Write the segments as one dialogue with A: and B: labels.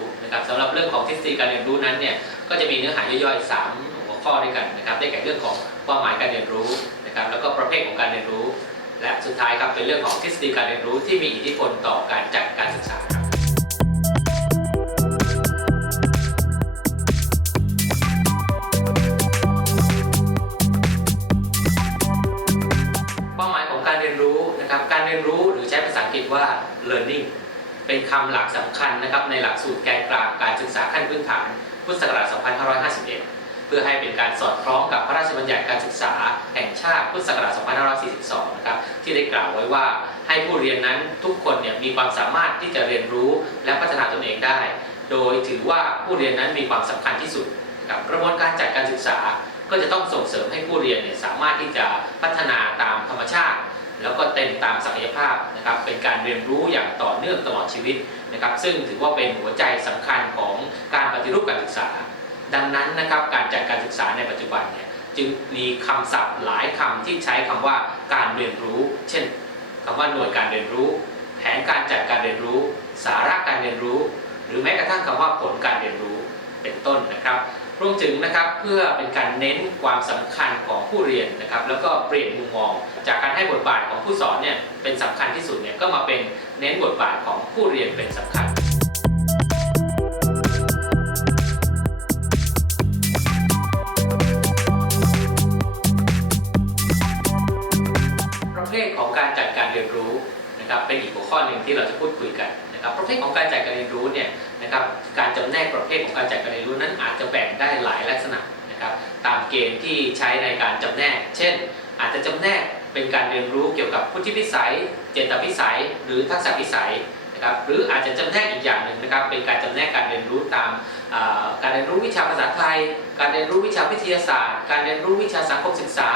A: รู้นะครับสำหรับเรื่องของทฤษฎีการเรียนรู้นั้นเนี่ยก็จะมีเนื้อหาย่อยๆสามหัวข้อด้วยกันนะครับได้แก่เรื่องของความหมายการเรียนรู้นะครับแล้วก็ประเภทของการเรียนรู้ และสุดท้ายครับเป็นเรื่องของทฤษฎีการเรียนรู้ที่มีอิทธิพลต่อการจัดการศึกษาครับเป้าหมายของการเรียนรู้นะครับการเรียนรู้หรือใช้ภาษาอังกฤษว่า learning เป็นคำหลักสำคัญนะครับในหลักสูตรแกนกลางการศึกษาขั้นพื้นฐาน พุทธศักราช 2551 เพื่อให้เป็นการสอดคล้องกับพระราชบัญญัติการศึกษาแห่งชาติพุทธศักราช 2542 นะครับที่ได้กล่าวไว้ว่าให้ผู้เรียนนั้นทุกคนเนี่ยมีความสามารถที่จะเรียนรู้และพัฒนาตนเองได้ โดยถือว่าผู้เรียนนั้นมีความสำคัญที่สุดนะครับกระบวนการจัดการศึกษาก็จะต้องส่งเสริมให้ผู้เรียนเนี่ยสามารถที่จะพัฒนาตามธรรมชาติ แล้วก็เต็มตามศักยภาพนะครับเป็นการเรียนรู้อย่างต่อเนื่องตลอดชีวิตนะครับซึ่งถือว่าเป็นหัวใจสำคัญของการปฏิรูปการศึกษา ดังนั้นนะครับการจัดการศึกษาในปัจจุบันเนี่ยจึงมีคำศัพท์หลายคำที่ใช้คำว่าการเรียนรู้ เช่นคำว่าหน่วยการเรียนรู้ แผนการจัดการเรียนรู้ สาระการเรียนรู้ หรือแม้กระทั่งคำว่าผลการเรียนรู้เป็นต้นนะครับ รวมถึงนะครับเพื่อเป็นการเน้นความสำคัญของผู้เรียนนะครับแล้วก็เปลี่ยนมุมมอง จากการให้บทบาทของผู้สอนเนี่ยเป็นสำคัญที่สุดเนี่ยก็มาเป็นเน้นบทบาทของผู้เรียนเป็นสำคัญประเภทของการจัดการเรียนรู้นะครับเป็นอีกหัวข้อหนึ่งที่เราจะพูดคุยกันนะครับประเภทของการจัดการเรียนรู้เนี่ยนะครับการจำแนกประเภทของการจัดการเรียนรู้นั้นอา ได้หลายลักษณะนะครับตามเกณฑ์ที่ใช้ในการจำแนก เช่น อาจจะจำแนกเป็นการเรียนรู้เกี่ยวกับพุทธิพิสัย เจตพิสัย หรือทักษะพิสัยนะครับหรืออาจจะจำแนกอีกอย่างหนึ่งนะครับเป็นการจำแนกการเรียนรู้ตามการเรียนรู้วิชาภาษาไทย การเรียนรู้วิชาวิทยาศาสตร์ การเรียนรู้วิชาสังคมศึกษา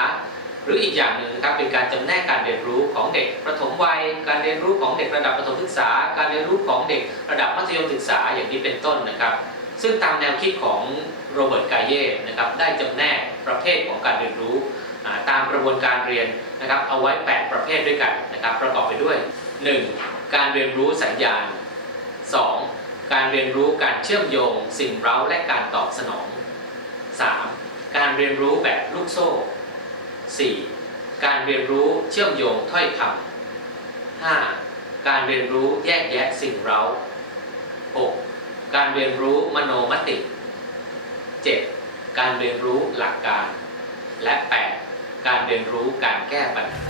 A: หรืออีกอย่างหนึ่งนะครับเป็นการจำแนกการเรียนรู้ของเด็กประถมวัย การเรียนรู้ของเด็กระดับประถมศึกษา การเรียนรู้ของเด็กระดับมัธยมศึกษาอย่างนี้เป็นต้นนะครับ ซึ่งตามแนวคิดของโรเบิร์ตกาเย่นะครับได้จำแนกประเภทของการเรียนรู้ตามกระบวนการเรียนนะครับเอาไว้ 8 ประเภทด้วยกันนะครับประกอบไปด้วย 1. การเรียนรู้สัญญาณ 2. การเรียนรู้การเชื่อมโยง สิ่งเร้าและการตอบสนอง 3. การเรียนรู้แบบลูกโซ่ 4. การเรียนรู้เชื่อมโยงถ้อยคำ 5. การเรียนรู้แยกแยะสิ่งเร้า 6. การเรียนรู้มโนมติ 7. การเรียนรู้หลักการ และ 8. การเรียนรู้การแก้ปัญหา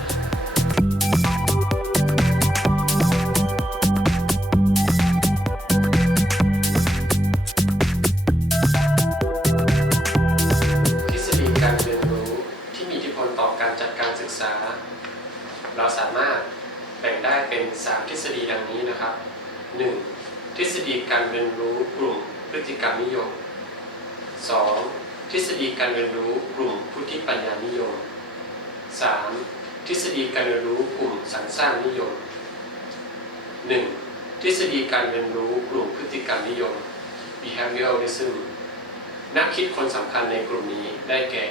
B: ทฤษฎีการเรียนรู้ที่มีอิทธิพลต่อการจัดการศึกษาเราสามารถแบ่งได้เป็น 3 ทฤษฎีดังนี้นะครับ 1. ทฤษฎีการเรียนรู้กลุ่มพฤติกรรมนิยม 2. ทฤษฎีการเรียนรู้กลุ่มพุทธิปัญญานิยม 3. ทฤษฎีการเรียนรู้กลุ่มสรรสร้างนิยม 1. ทฤษฎีการเรียนรู้กลุ่มพฤติกรรมนิยม behavioralism นักคิดคนสำคัญในกลุ่มนี้ได้แก่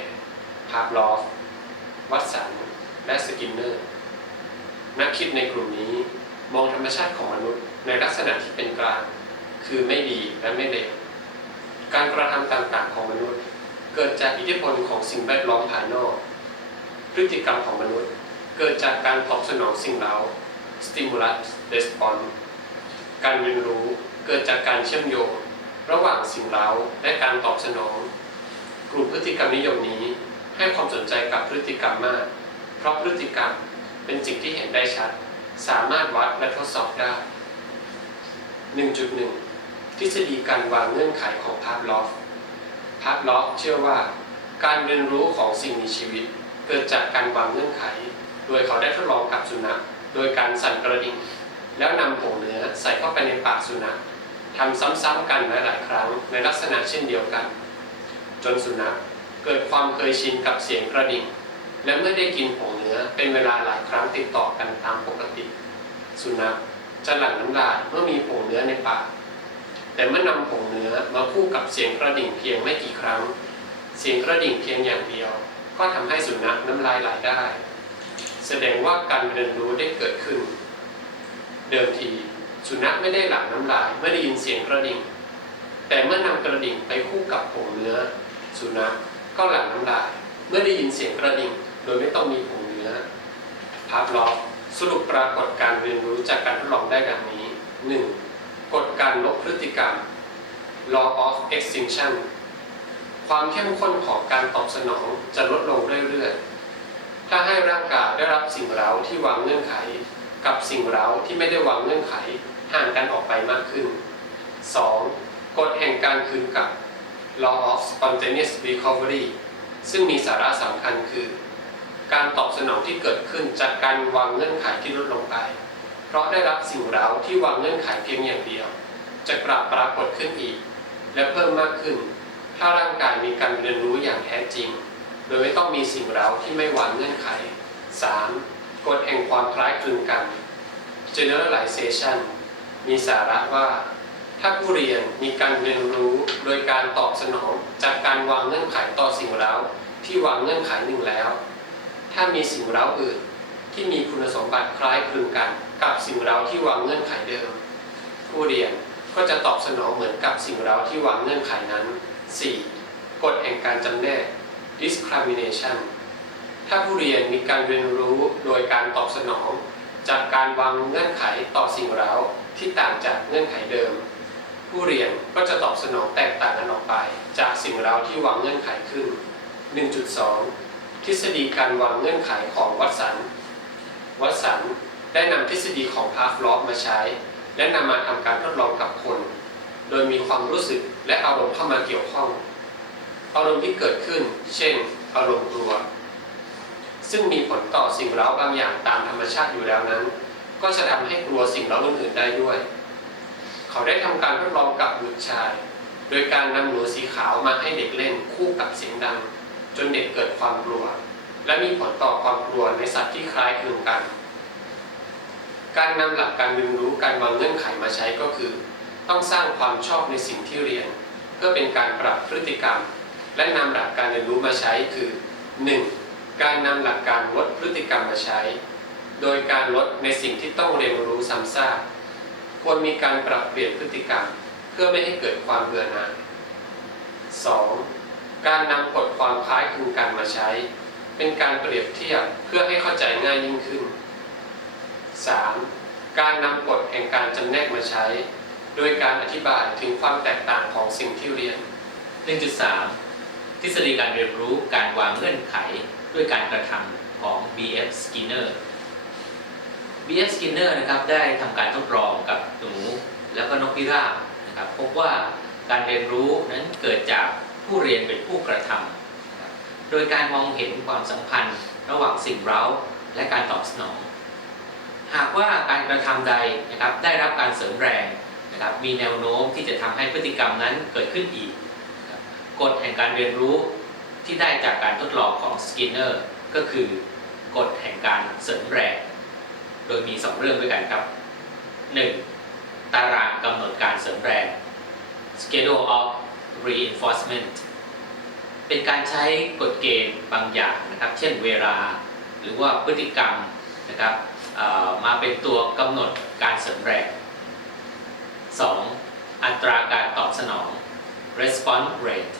B: พา v ลอฟวัตสัน และสกินเนอร์ นักคิดในกลุ่มนี้มองธรรมชาติของมนุษย์ ในลักษณะที่เป็นกลาง คือไม่ดีและไม่เลวการกระทำต่างๆของมนุษย์ เกิดจากอิทธิพลของสิ่งแวดล้อมภายนอก พฤติกรรมของมนุษย์ เกิดจากการตอบสนองสิ่งเร้า stimulus response การเรียนรู้เกิดจากการเชื่อมโยงระหว่างสิ่งเร้าและการตอบสนอง กลุ่มพฤติกรรมนิยมนี้ ให้ความสนใจกับพฤติกรรมมาก เพราะพฤติกรรมเป็นสิ่งที่เห็นได้ชัด สามารถวัดและทดสอบได้ 1.1 ทฤษฎีการวางเงื่อนไขของพา v ลอฟพา v ลอฟเชื่อว่าการเรียนรู้ของสิ่งมีชีวิต เกิดจากการวางเงื่อนไข โดยเขาได้ทดลองกับสุนัข โดยการสั่นกระดิ่ง แล้วนำผงเนื้อใส่เข้าไปในปากสุนัขทำซ้ำๆกันหลายๆครั้งในลักษณะเช่นเดียวกัน จนสุนัขเกิดความเคยชินกับเสียงกระดิ่ง และเมื่อได้กินผงเนื้อเป็นเวลาหลายครั้งติดต่อกันตามปกติ สุนัข จะหลั่งน้ำลายเมื่อมีผงเนื้อในปาก แต่เมื่อนำผงเนื้อมาคู่กับเสียงกระดิ่งเพียงไม่กี่ครั้ง เสียงกระดิ่งเพียงอย่างเดียว ก็ทำให้สุนัขน้ำลายไหลได้ แสดงว่าการเรียนรู้ได้เกิดขึ้น เดิมทีสุนัขไม่ได้หลั่งน้ำลายเมื่อได้ยินเสียงกระดิ่ง แต่เมื่อนำกระดิ่งไปคู่กับผงเนื้อ สุนัขก็หลั่งน้ำลาย เมื่อได้ยินเสียงกระดิ่ง โดยไม่ต้องมีผงเนื้อภาพล็อก สรุปปรากฏการเรียนรู้จากการทดลองได้ดังนี้ 1. กฎการลบพฤติกรรม law of extinction ความเข้มข้นของการตอบสนองจะลดลงเรื่อยๆ ถ้าให้ร่างกายได้รับสิ่งเร้าที่วางเงื่อนไข กับสิ่งเร้าที่ไม่ได้วางเงื่อนไขห่างกันออกไปมากขึ้น 2. กฎแห่งการคืนกลับ law of spontaneous recovery ซึ่งมีสาระสำคัญคือ การตอบสนองที่เกิดขึ้นจากการวางเงื่อนไขที่ลดลงไป เพราะได้รับสิ่งเร้าที่วางเงื่อนไขเพียงอย่างเดียว จะกลับปรากฏขึ้นอีก และเพิ่มมากขึ้น ถ้าร่างกายมีการเรียนรู้อย่างแท้จริง โดยไม่ต้องมีสิ่งเร้าที่ไม่วางเงื่อนไข 3. กฎแห่งความคล้ายคลึงกัน generalization มีสาระว่า ถ้าผู้เรียนมีการเรียนรู้โดยการตอบสนองจากการวางเงื่อนไขต่อสิ่งเร้าที่วางเงื่อนไขหนึ่งแล้ว ถ้ามีสิ่งเร้าอื่น ที่มีคุณสมบัติคล้ายคลึงกัน กับสิ่งเร้าที่วางเงื่อนไขเดิม ผู้เรียนก็จะตอบสนองเหมือนกับสิ่งเร้าที่วางเงื่อนไขนั้น 4. กฎแห่งการจำแนก discrimination ถ้าผู้เรียนมีการเรียนรู้โดยการตอบสนอง จากการวางเงื่อนไขต่อสิ่งเร้าที่ต่างจากเงื่อนไขเดิม ผู้เรียนก็จะตอบสนองแตกต่างกันออกไป จากสิ่งเร้าที่วางเงื่อนไขขึ้น 1.2 ทฤษฎีการวางเงื่อนไขของวัตสัน วัตสันได้นำทฤษฎีของพาฟลอฟมาใช้ และนำมาทำการทดลองกับคน โดยมีความรู้สึกและอารมณ์เข้ามาเกี่ยวข้อง อารมณ์ที่เกิดขึ้น เช่น อารมณ์กลัว ซึ่งมีผลต่อสิ่งเร้าบางอย่างตามธรรมชาติอยู่แล้วนั้น ก็จะทำให้กลัวสิ่งเร้าอื่นๆได้ด้วย เขาได้ทำการทดลองกับบุตรชาย โดยการนำหนูสีขาวมาให้เด็กเล่นคู่กับเสียงดัง จนเด็กเกิดความกลัว และมีผลต่อความกลัวในสัตว์ที่คล้ายคลึงกัน การนำหลักการเรียนรู้การวางเงื่อนไขมาใช้ก็คือ ต้องสร้างความชอบในสิ่งที่เรียน เพื่อเป็นการปรับพฤติกรรม และนำหลักการเรียนรู้มาใช้คือ 1. การนำหลักการลดพฤติกรรมมาใช้ โดยการลดในสิ่งที่ต้องเรียนรู้ซ้ำซากควรมีการปรับเปลี่ยนพฤติกรรม เพื่อไม่ให้เกิดความเบื่อหน่าย 2. การนำกฎความคล้ายคลึงกันมาใช้ เป็นการเปรียบเทียบเพื่อให้เข้าใจง่ายยิ่งขึ้น 3. การนำกฎแห่งการจำแนกมาใช้ โดยการอธิบายถึงความแตกต่างของสิ่งที่เรียน 1.3 ทฤษฎีการเรียนรู้การวางเงื่อนไขด้วยการกระทำของ B.F. Skinner B.F. Skinner นะครับได้ทำการทดลองกับหนูแล้วก็นกพิราบนะครับพบว่าการเรียนรู้นั้นเกิดจาก ผู้เรียนเป็นผู้กระทำนะครับโดยการมองเห็นความสัมพันธ์ระหว่างสิ่งเร้าและการตอบสนอง หากว่าการกระทำใดนะครับได้รับการเสริมแรงนะครับมีแนวโน้มที่จะทำให้พฤติกรรมนั้นเกิดขึ้นอีก กฎแห่งการเรียนรู้ที่ได้จากการทดลองของสกินเนอร์ก็คือกฎแห่งการเสริมแรง โดยมี 2 เรื่องด้วยกันครับ 1. ตารางกำหนดการเสริมแรง schedule of reinforcement เป็นการใช้กฎเกณฑ์บางอย่างนะครับ เช่นเวลาหรือว่าพฤติกรรมนะครับมาเป็นตัวกำหนดการเสริมแรง 2. อัตราการตอบสนอง response rate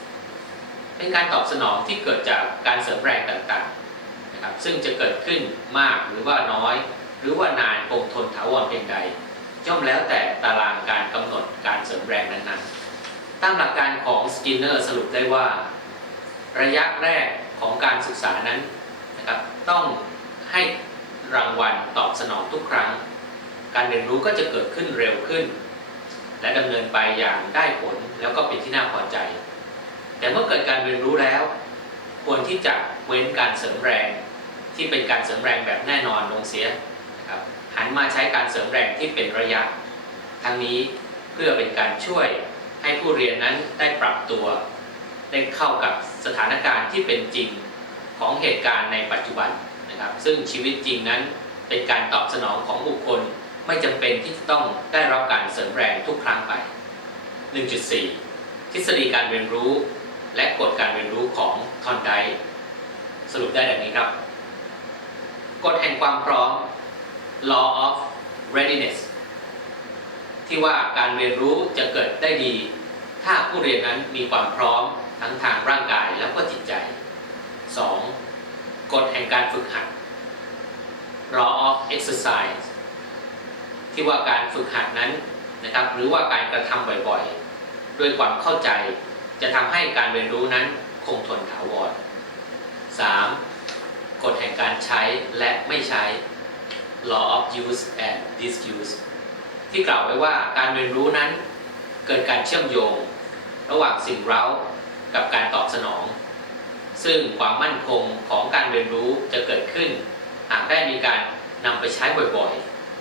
B: เป็นการตอบสนองที่เกิดจากการเสริมแรงต่างๆนะครับซึ่งจะเกิดขึ้นมากหรือว่าน้อย หรือว่านานคงทนถาวรเพียงใดย่อมแล้วแต่ตารางการกำหนดการเสริมแรงนั้นๆ ตามหลักการของสกินเนอร์สรุปได้ว่า ระยะแรกของการศึกษานั้นนะครับต้องให้รางวัลตอบสนองทุกครั้ง การเรียนรู้ก็จะเกิดขึ้นเร็วขึ้น และดำเนินไปอย่างได้ผลแล้วก็เป็นที่น่าพอใจ แต่เมื่อเกิดการเรียนรู้แล้ว ควรที่จะเว้นการเสริมแรง ที่เป็นการเสริมแรงแบบแน่นอนลงเสียนะครับหันมาใช้การเสริมแรงที่เป็นระยะ ทั้งนี้เพื่อเป็นการช่วย ให้ผู้เรียนนั้นได้ปรับตัว ได้เข้ากับสถานการณ์ที่เป็นจริงของเหตุการณ์ในปัจจุบันนะครับ ซึ่งชีวิตจริงนั้นเป็นการตอบสนองของบุคคลไม่จำเป็นที่จะต้องได้รับการเสริมแรงทุกครั้งไป 1.4 ทฤษฎีการเรียนรู้ และกฎการเรียนรู้ของทอนไดสรุปได้ดังนี้ครับ กฎแห่งความพร้อม law of readiness ที่ว่าการเรียนรู้จะเกิดได้ดี ถ้าผู้เรียนนั้นมีความพร้อมทั้งทางร่างกายแล้วก็จิตใจ 2. กฎแห่งการฝึกหัด law of exercise ที่ว่าการฝึกหัดนั้นนะครับหรือว่าการกระทำบ่อยๆ ด้วยความเข้าใจจะทำให้การเรียนรู้นั้นคงทนถาวร 3. กฎแห่งการใช้และไม่ใช้ law of use and disuse ที่กล่าวไว้ว่าการเรียนรู้นั้นเกิดการเชื่อมโยง ระหว่างสิ่งเร้ากับการตอบสนอง ซึ่งความมั่นคงของการเรียนรู้จะเกิดขึ้น หากได้มีการนำไปใช้บ่อย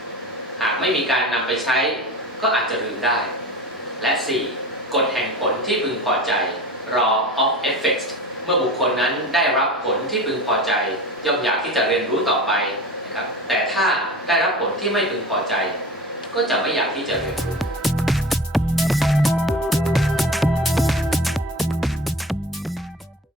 B: ๆ หากไม่มีการนำไปใช้ก็อาจจะลืมได้ และ 4. กฎแห่งผลที่พึงพอใจ law of effect เมื่อบุคคลนั้นได้รับผลที่พึงพอใจ ย่อมอยากที่จะเรียนรู้ต่อไปนะครับแต่ถ้าได้รับผลที่ไม่พึงพอใจ ก็จะไม่อยากที่จะเรียนรู้